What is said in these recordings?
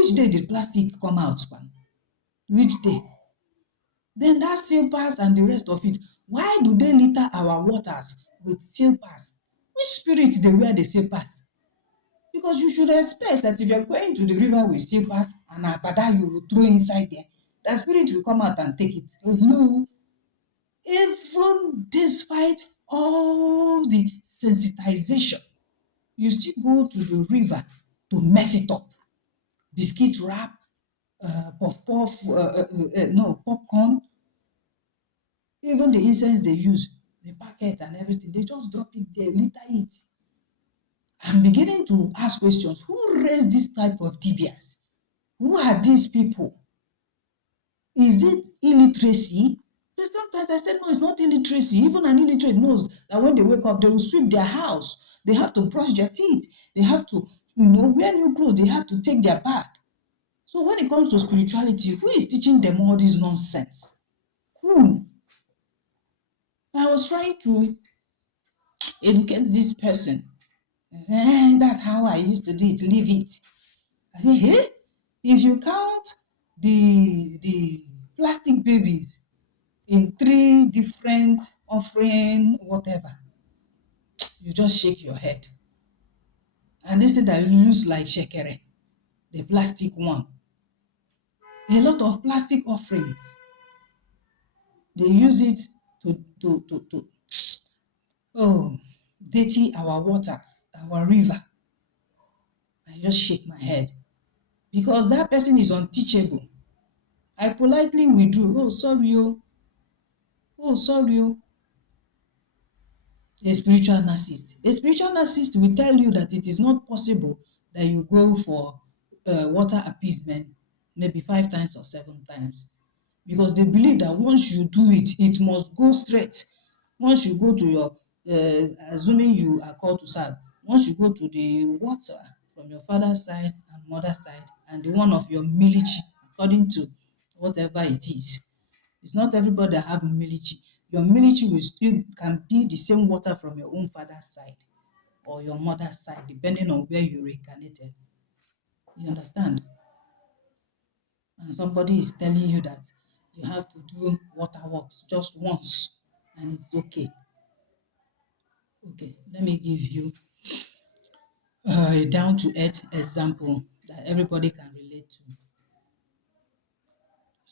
which day did plastic come out, man? Which day? Then that silpers and the rest of it, why do they litter our waters with silpers? Which spirit they wear the silpers? Because you should expect that if you're going to the river with silpers and abada you will throw inside there, the spirit will come out and take it. Hello? Even despite all the sensitization, you still go to the river to mess it up. Biscuit wrap, puff puff, no, popcorn, even the incense they use, the packet and everything, they just drop it there, litter it. I'm beginning to ask questions. Who raised this type of DBS? Who are these people? Is it illiteracy? But sometimes I said, no, it's not illiteracy. Even an illiterate knows that when they wake up, they will sweep their house. They have to brush their teeth. They have to, wear new clothes. They have to take their bath. So when it comes to spirituality, who is teaching them all this nonsense? Who? I was trying to educate this person. That's how I used to do it. Leave it. I say, hey, if you count the plastic babies in 3 different offering, whatever, you just shake your head. And this thing that you use like shekere, the plastic one. A lot of plastic offerings. They use it to dirty our waters, our river. I just shake my head. Because that person is unteachable. I politely withdrew. Oh, sorry. Oh, sorry. A spiritual narcissist. A spiritual narcissist will tell you that it is not possible that you go for water appeasement maybe 5 times or 7 times. Because they believe that once you do it, it must go straight. Once you go to your, assuming you are called to serve, once you go to the water from your father's side and mother's side and the one of your military, according to whatever it is. It's not everybody that have military. Your military will still can be the same water from your own father's side or your mother's side, depending on where you reincarnated. You understand? And somebody is telling you that you have to do water works just once and it's okay. Okay, let me give you a down-to-earth example that everybody can relate to.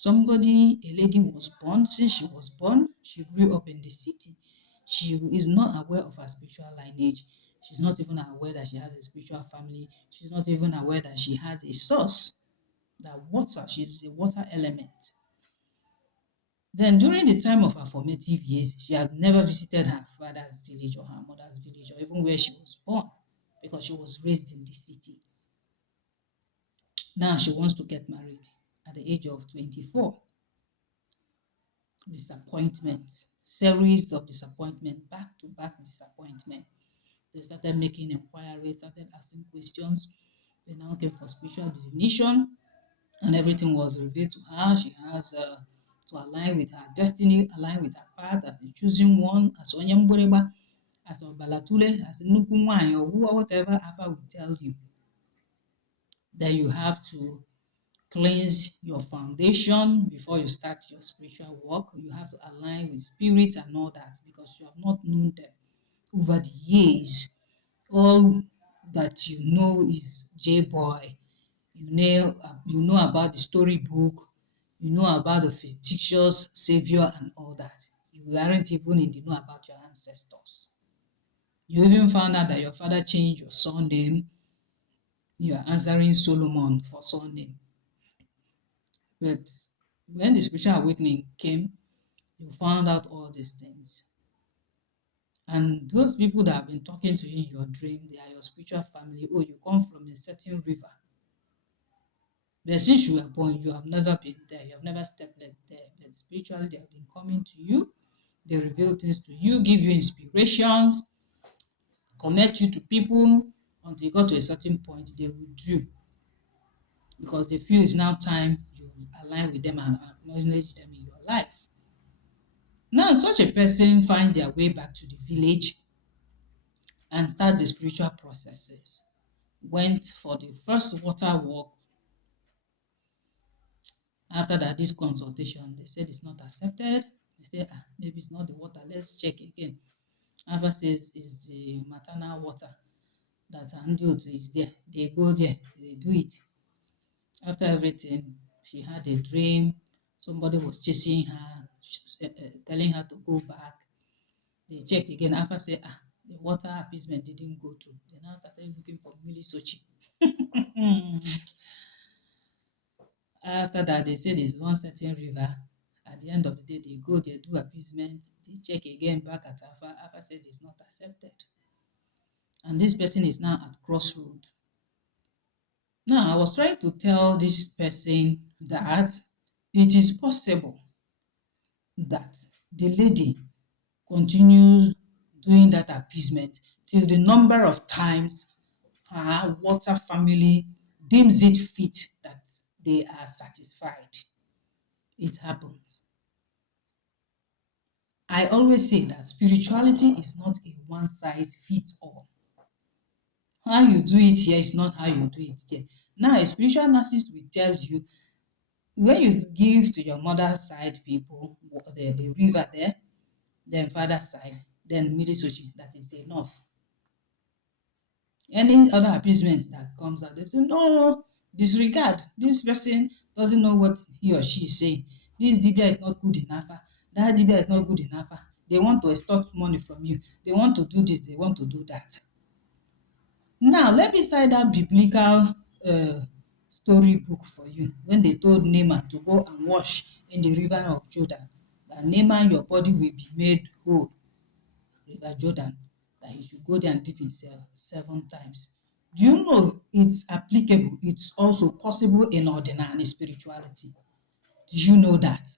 A lady was born. Since she was born, she grew up in the city. She is not aware of her spiritual lineage. She's not even aware that she has a spiritual family. She's not even aware that she has a source, that water, she's a water element. Then during the time of her formative years, she had never visited her father's village or her mother's village or even where she was born because she was raised in the city. Now she wants to get married at the age of 24. Disappointment, series of disappointment, back-to-back disappointment. They started making inquiries, started asking questions. They now came for spiritual divination, and everything was revealed to her. She has to align with her destiny, align with her path as a choosing one, as Onyemboreba, as Obalatule, as Nukumwany, or whatever Alpha will tell you. That you have to cleanse your foundation before you start your spiritual work. You have to align with spirit and all that because you have not known them over the years. All that you know is J-Boy. You know about the storybook. You know about the fictitious savior and all that. You aren't even in the know about your ancestors. You even found out that your father changed your surname. You are answering Solomon for surname. But when the spiritual awakening came, you found out all these things. And those people that have been talking to you in your dream, they are your spiritual family. Oh, you come from a certain river. But since you were born, you have never been there. You have never stepped there. But spiritually, they have been coming to you. They reveal things to you, give you inspirations, connect you to people. Until you got to a certain point, they withdrew. Because they feel it's now time you align with them and acknowledge them in your life. Now, such a person finds their way back to the village and start the spiritual processes. Went for the first water walk After that, this consultation, they said it's not accepted. They said, maybe it's not the water. Let's check again. Alpha says it's the maternal water that Andiotu is there. They go there, they do it. After everything, she had a dream. Somebody was chasing her, telling her to go back. They checked again. Alpha said, the water appeasement didn't go through. They now started looking for Mili Sochi. After that, they say there's one certain river. At the end of the day, they go, they do appeasement, they check again back at Alpha. Alpha said it's not accepted. And this person is now at crossroad. Now, I was trying to tell this person that it is possible that the lady continues doing that appeasement till the number of times her water family deems it fit that they are satisfied. It happens. I always say that spirituality is not a one size fits all. How you do it here is not how you do it there. Now, a spiritual narcissist will tell you when you give to your mother's side people, the river there, then father's side, then military, that is enough. Any other appeasement that comes out, they say, no, disregard. This person doesn't know what he or she is saying. This Dibia is not good enough. That Dibia is not good enough. They want to extort money from you. They want to do this, they want to do that. Now, let me cite that biblical storybook for you when they told Naaman to go and wash in the river of Jordan. That Naaman, your body will be made whole. River Jordan, that he should go there and dip himself 7 times. Do you know it's applicable? It's also possible in ordinary spirituality. Do you know that?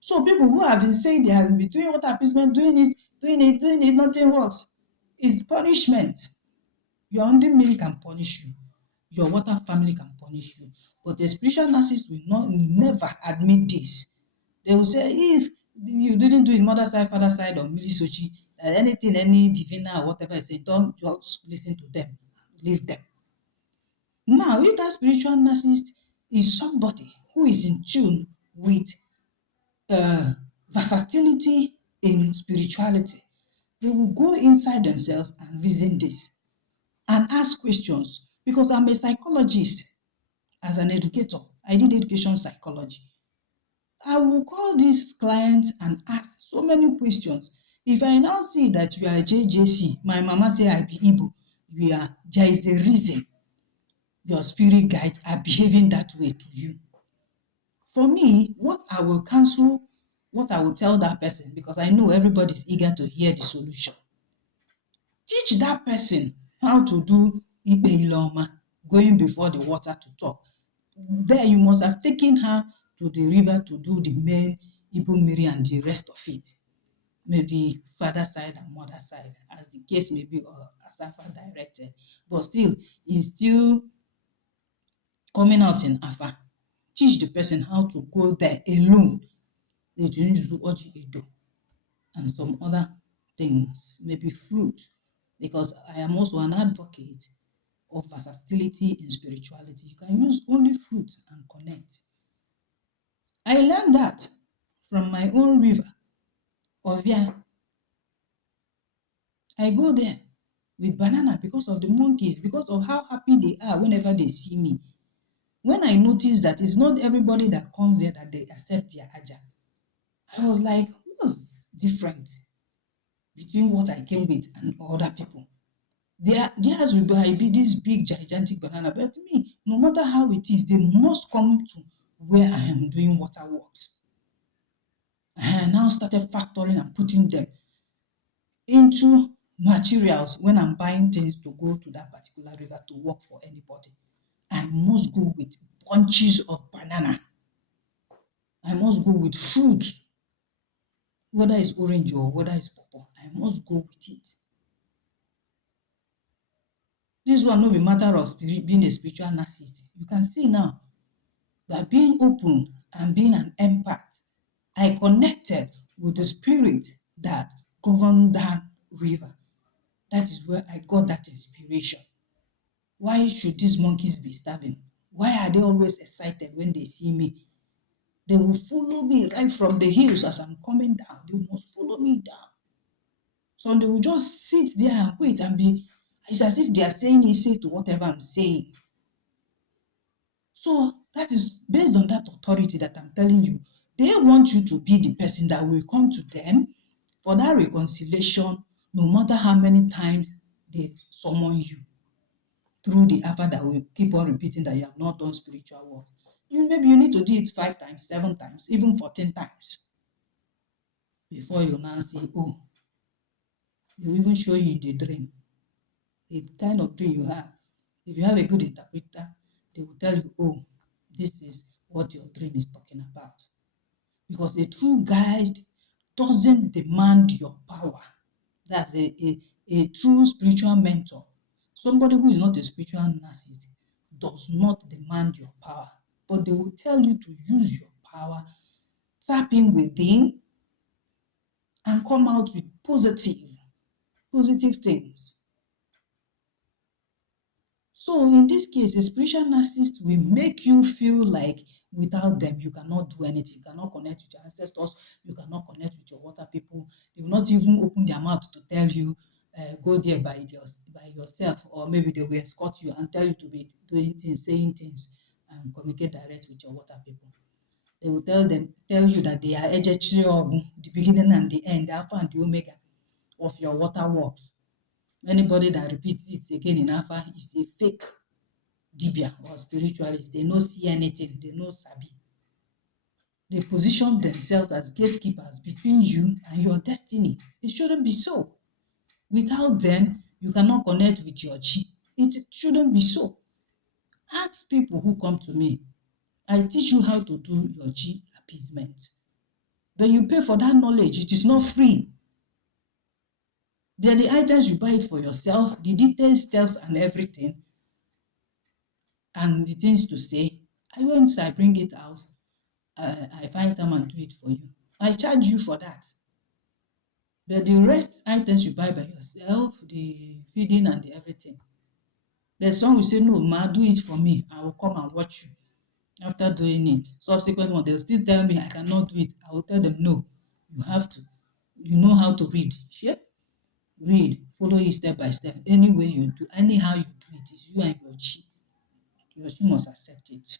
So people who have been saying they have been doing water appeasement, doing it, nothing works. It's punishment. Your under milk can punish you. Your water family can punish you. But the spiritual narcissist will never admit this. They will say, if you didn't do it mother side, father side, or milisochi, that anything, any diviner or whatever I say, don't just listen to them. Leave them. Now, if that spiritual narcissist is somebody who is in tune with versatility in spirituality, they will go inside themselves and reason this and ask questions. Because I'm a psychologist as an educator, I did education psychology. I will call this client and ask so many questions. If I now see that you are JJC, my mama say I be Igbo, there is a reason your spirit guides are behaving that way to you. For me, what I will counsel, what I will tell that person, because I know everybody is eager to hear the solution. Teach that person how to do Ibe Iloma, going before the water to talk. There you must have taken her to the river to do the main Ibu Miri and the rest of it. Maybe father side and mother side, as the case may be, or as Afa directed. But still, it's still coming out in Afa. Teach the person how to go there alone. And some other things, maybe fruit, because I am also an advocate of versatility in spirituality. You can use only fruit and connect. I learned that from my own river, Ovia. I go there with banana because of the monkeys, because of how happy they are whenever they see me. When I noticed that it's not everybody that comes there that they accept their aja, I was like, what's different between what I came with and other people? Theirs will be this big, gigantic banana, but me, no matter how it is, they must come to where I am doing waterworks. I now started factoring and putting them into materials when I'm buying things to go to that particular river to work for anybody. I must go with bunches of banana. I must go with fruit, whether it's orange or whether it's purple. I must go with it. This one no be matter of being a spiritual narcissist. You can see now that being open and being an empath, I connected with the spirit that governed that river. That is where I got that inspiration. Why should these monkeys be starving? Why are they always excited when they see me? They will follow me right from the hills as I'm coming down. They must follow me down. So they will just sit there and wait and be, it's as if they are saying easy to whatever I'm saying. So that is based on that authority that I'm telling you. They want you to be the person that will come to them for that reconciliation, no matter how many times they summon you through the alpha that will keep on repeating that you have not done spiritual work. Maybe you need to do it 5 times, 7 times, even 14 times before you now say, oh, they will even show you the dream, the kind of dream you have. If you have a good interpreter, they will tell you, oh, this is what your dream is talking about. Because a true guide doesn't demand your power. That's a true spiritual mentor. Somebody who is not a spiritual narcissist does not demand your power, but they will tell you to use your power, tap in within, and come out with positive things. So in this case, a spiritual narcissist will make you feel like without them, you cannot do anything. You cannot connect with your ancestors. You cannot connect with your water people. They will not even open their mouth to tell you, go there by yourself, or maybe they will escort you and tell you to be doing things, saying things, and communicate direct with your water people. They will tell you that they are the beginning and the end, the alpha and the omega of your water work. Anybody that repeats it again in alpha is a fake dibia or spiritualist. They no see anything, they no sabi. They position themselves as gatekeepers between you and your destiny. It shouldn't be so. Without them, you cannot connect with your chi. It shouldn't be so. Ask people who come to me. I teach you how to do your chi appeasement. But you pay for that knowledge. It is not free. They are the items you buy it for yourself, the details, steps, and everything, and the things to say. Once I bring it out, I find time and do it for you. I charge you for that. But the rest items you buy by yourself, the feeding and the everything. There's some will say, no, ma, do it for me. I will come and watch you. After doing it, subsequent one, they'll still tell me I cannot do it. I will tell them, no, you have to. You know how to read. Sure? Read, follow it step by step. Any way you do, anyhow you do it, it's you and your chi. Your chi must accept it.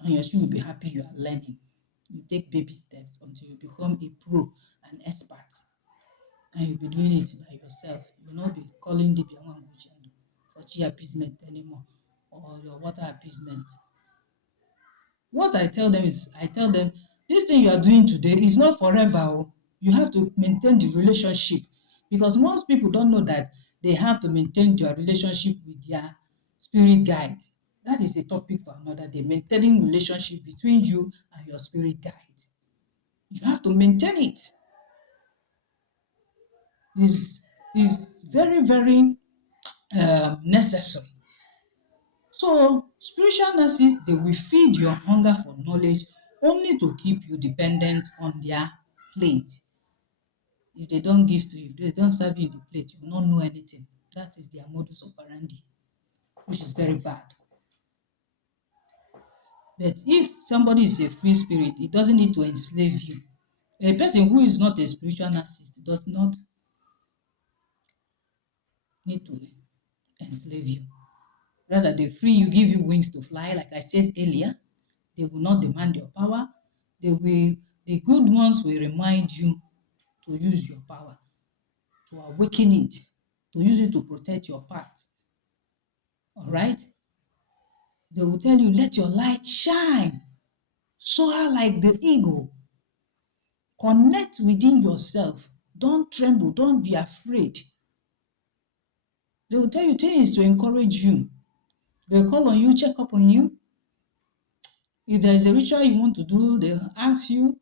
And your chi will be happy you are learning. You take baby steps until you become a pro, an expert. And you'll be doing it by yourself. You will not be calling the Biawan for chi appeasement anymore or your water appeasement. What I tell them is, this thing you are doing today is not forever. Oh. You have to maintain the relationship, because most people don't know that they have to maintain their relationship with their spirit guide. That is a topic for another day. Maintaining relationship between you and your spirit guide. You have to maintain it. Is very, very necessary. So spiritual narcissists, they will feed your hunger for knowledge only to keep you dependent on their plate. If they don't give to you, if they don't serve you in the plate, you will not know anything. That is their modus operandi, which is very bad. But if somebody is a free spirit, it doesn't need to enslave you. A person who is not a spiritual narcissist does not need to enslave you. Rather, they free you, give you wings to fly, like I said earlier. They will not demand your power. The good ones will remind you to use your power, to awaken it, to use it to protect your path. All right? They will tell you, let your light shine. Soar like the eagle. Connect within yourself. Don't tremble. Don't be afraid. They will tell you things to encourage you. They will call on you, check up on you. If there is a ritual you want to do, they'll ask you.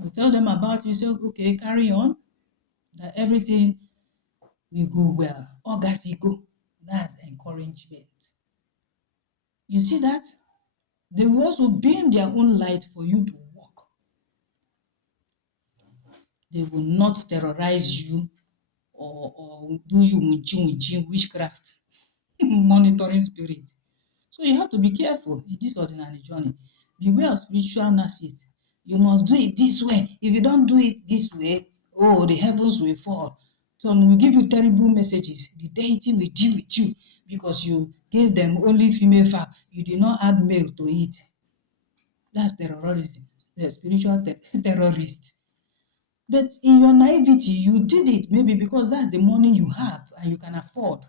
You tell them about it. You say, okay, carry on. That everything will go well. Ogasigo. That's encouragement. You see that? They will also beam their own light for you to walk. They will not terrorize you or do you witchcraft, monitoring spirit. So you have to be careful in this ordinary journey. Beware of spiritual narcissists. You must do it this way. If you don't do it this way, oh, the heavens will fall. Some will give you terrible messages. The deity will deal with you because you gave them only female fat. You did not add male to it. That's terrorism. The spiritual terrorist. But in your naivety, you did it maybe because that's the money you have and you can afford.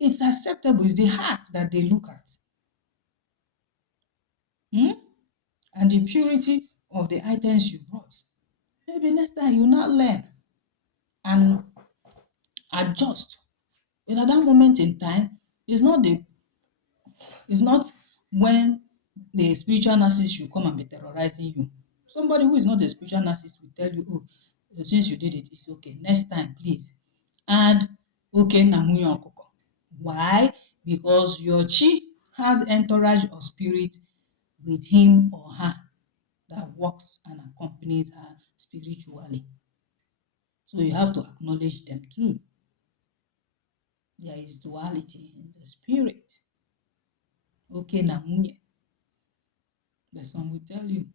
It's acceptable. It's the heart that they look at. Hmm? And the purity of the items you brought. Maybe next time you not learn and adjust. But at that moment in time, it's not when the spiritual narcissist should come and be terrorizing you. Somebody who is not a spiritual narcissist will tell you, oh, since you did it, it's okay. Next time, please add okay na nwunye ọkụkọ. Why? Because your chi has entourage of spirit with him or her that works and accompanies her spiritually. So you have to acknowledge them too. There is duality in the spirit. Okay, na munye. But some will tell you,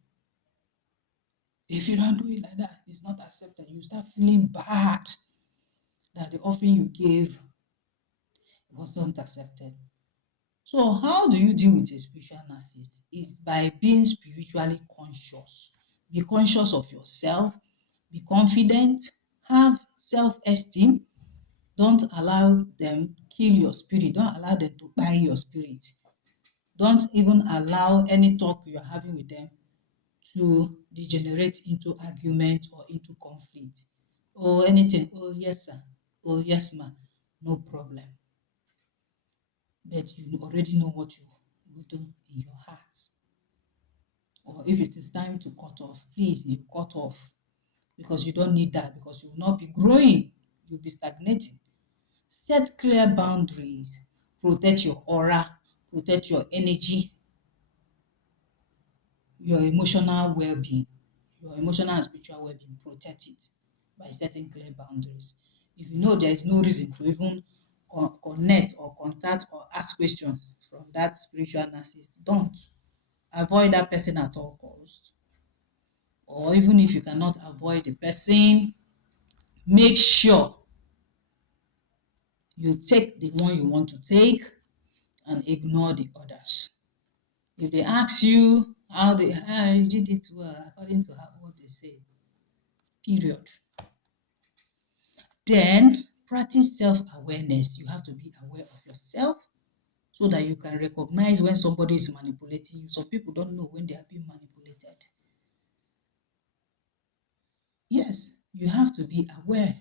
if you don't do it like that, it's not accepted. You start feeling bad that the offering you gave wasn't accepted. So how do you deal with a spiritual narcissist? Is by being spiritually conscious. Be conscious of yourself. Be confident. Have self-esteem. Don't allow them kill your spirit. Don't allow them to buy your spirit. Don't even allow any talk you're having with them to degenerate into argument or into conflict or anything. Oh, yes, sir. Oh, yes, ma'am. No problem. But you already know what you will do in your heart. Or if it is time to cut off, please, you cut off because you don't need that because you will not be growing. You'll be stagnating. Set clear boundaries. Protect your aura. Protect your energy. Your emotional well-being, your emotional and spiritual well-being, protect it by setting clear boundaries. If you know there is no reason to even connect or contact or ask questions from that spiritual narcissist, don't. Avoid that person at all costs. Or even if you cannot avoid the person, make sure you take the one you want to take and ignore the others. If they ask you how you did it well, according to what they say, period. Then practice self-awareness. You have to be aware of yourself so that you can recognize when somebody is manipulating you. Some people don't know when they are being manipulated. Yes, you have to be aware.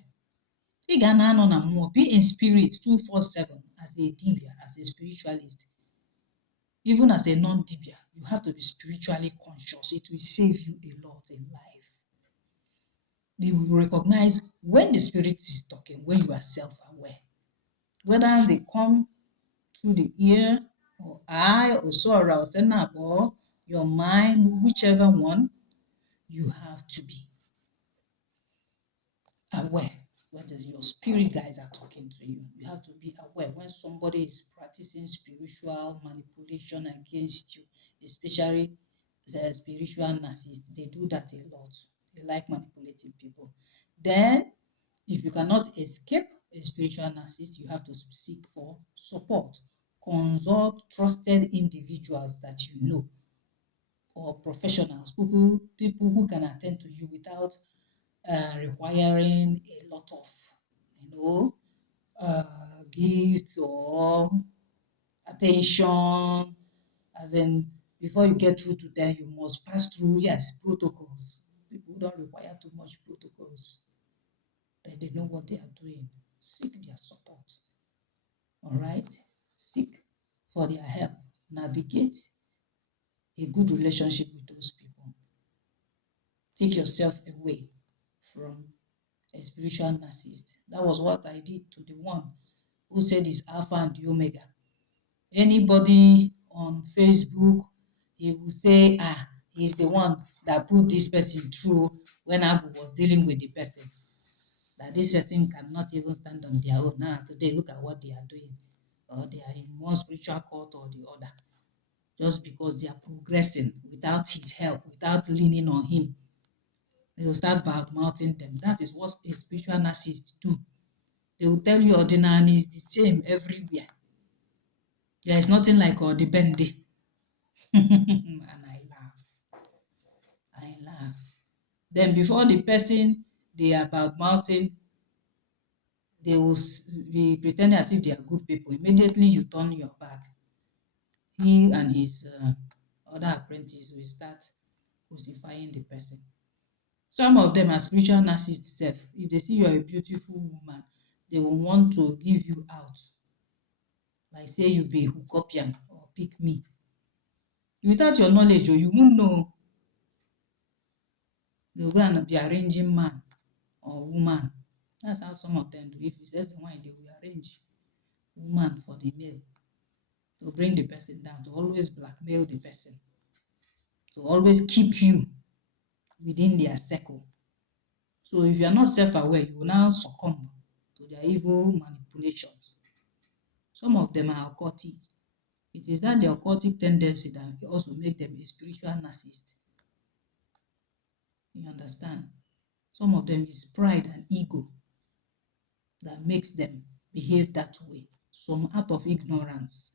Be in spirit 247 as a dibia, as a spiritualist. Even as a non-dibia, you have to be spiritually conscious. It will save you a lot in life. You will recognize when the spirit is talking, when you are self-aware. Whether they come through the ear or eye or sora or senab or your mind, whichever one, you have to be aware when your spirit guides are talking to you. You have to be aware when somebody is practicing spiritual manipulation against you, especially the spiritual narcissist. They do that a lot. They like manipulating people. Then, if you cannot escape a spiritual narcissist, you have to seek for support. Consult trusted individuals that you know or professionals, people who can attend to you without requiring a lot of, gifts or attention. As in, before you get through to them, you must pass through, yes, protocols. People don't require too much protocols. They know what they are doing. Seek their support. All right? Seek for their help. Navigate a good relationship with those people. Take yourself away from a spiritual narcissist. That was what I did to the one who said he's Alpha and the Omega. Anybody on Facebook, he will say, he's the one that put this person through when Abu was dealing with the person. That this person cannot even stand on their own. Now, today, look at what they are doing. Or they are in one spiritual court or the other. just because they are progressing without his help, without leaning on him. They will start bad mouthing them. That is what a spiritual narcissist do. They will tell you ordinary is the same everywhere. There is nothing like Odibende. And I laugh. I laugh. Then before the person they are bad mouthing, they will be pretending as if they are good people. Immediately you turn your back. He and his other apprentice will start crucifying the person. Some of them are spiritual narcissists self. If they see you are a beautiful woman, they will want to give you out. Like say you be hookupian or pick me. Without your knowledge, you won't know. They'll go and be arranging man or woman. That's how some of them do. If it's just the one, they will arrange woman for the male to bring the person down, to always blackmail the person, to always keep you within their circle. So if you are not self-aware, you will now succumb to their evil manipulations. Some of them are occultic. It is that the occultic tendency that also make them a spiritual narcissist. You understand? Some of them is pride and ego that makes them behave that way. Some out of ignorance.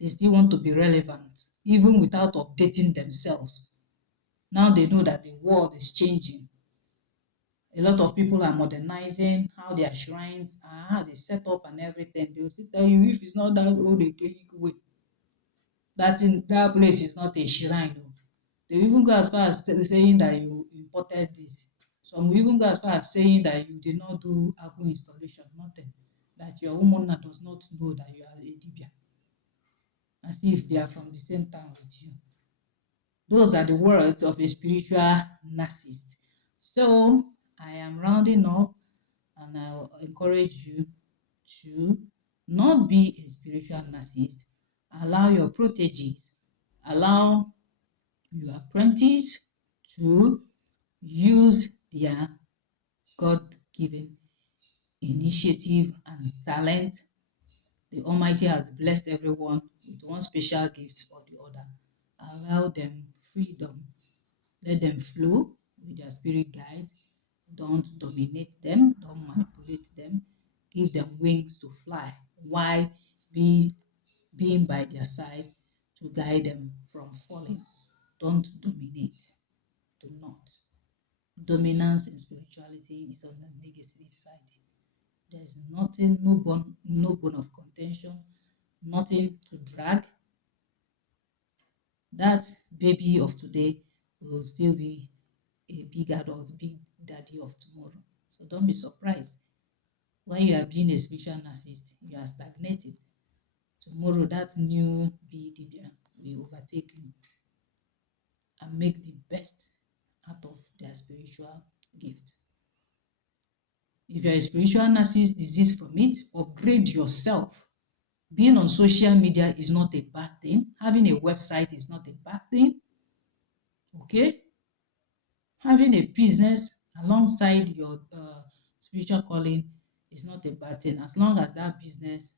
They still want to be relevant, even without updating themselves. Now they know that the world is changing. A lot of people are modernizing how their shrines are, how they set up and everything. They will still tell you if it's not that old way, that place is not a shrine. They will even go as far as saying that you imported this. Some will even go as far as saying that you did not do Apple installation, nothing. That your woman does not know that you are a Dibia. As if they are from the same town with you. Those are the words of a spiritual narcissist. So I am rounding up and I'll encourage you to not be a spiritual narcissist. Allow your proteges, allow your apprentice to use their God-given initiative and talent. The Almighty has blessed everyone with one special gift or the other. Allow them freedom. Let them flow with their spirit guides. Don't dominate them. Don't manipulate them. Give them wings to fly. Why being by their side to guide them from falling? Don't dominate. Do not. Dominance in spirituality is on the negative side. There's nothing, no bone of contention, nothing to drag. That baby of today will still be a big adult, big daddy of tomorrow. So don't be surprised. When you are being a spiritual narcissist, you are stagnating. Tomorrow, that new BDB will overtake you and make the best out of their spiritual gift. If you're a spiritual narcissist, disease from it, upgrade yourself. Being on social media is not a bad thing. Having a website is not a bad thing. Okay? Having a business alongside your spiritual calling is not a bad thing. As long as that business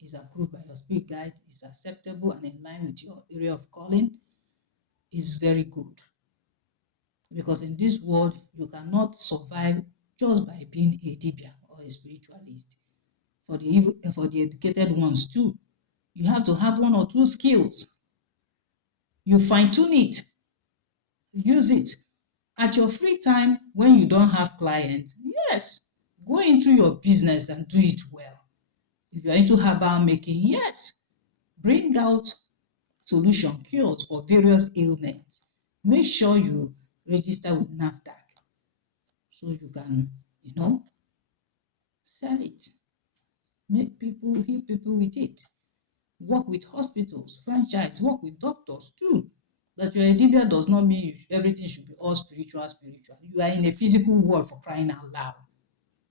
is approved by your spirit guide, is acceptable and in line with your area of calling, is very good. Because in this world, you cannot survive just by being a dibia or a spiritualist. For the educated ones too, you have to have one or two skills. You fine tune it, use it at your free time when you don't have clients. Yes, go into your business and do it well. If you're into herbal making, yes, bring out solution cures for various ailments. Make sure you register with NAFDAC so you can, sell it. Make people, heal people with it. Work with hospitals, franchise, work with doctors too. That you're a dibia does not mean everything should be all spiritual, spiritual. You are in a physical world for crying out loud.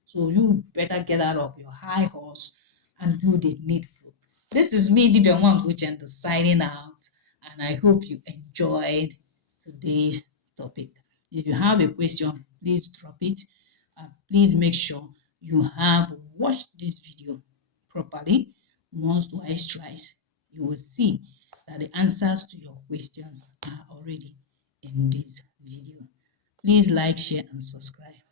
So you better get out of your high horse and do the needful. This is me, Dibia Wanguchen, signing out, and I hope you enjoyed today's topic. If you have a question, please drop it. Please make sure you have watched this video properly once, twice, thrice. You will see that the answers to your question are already in this video. Please like, share, and subscribe.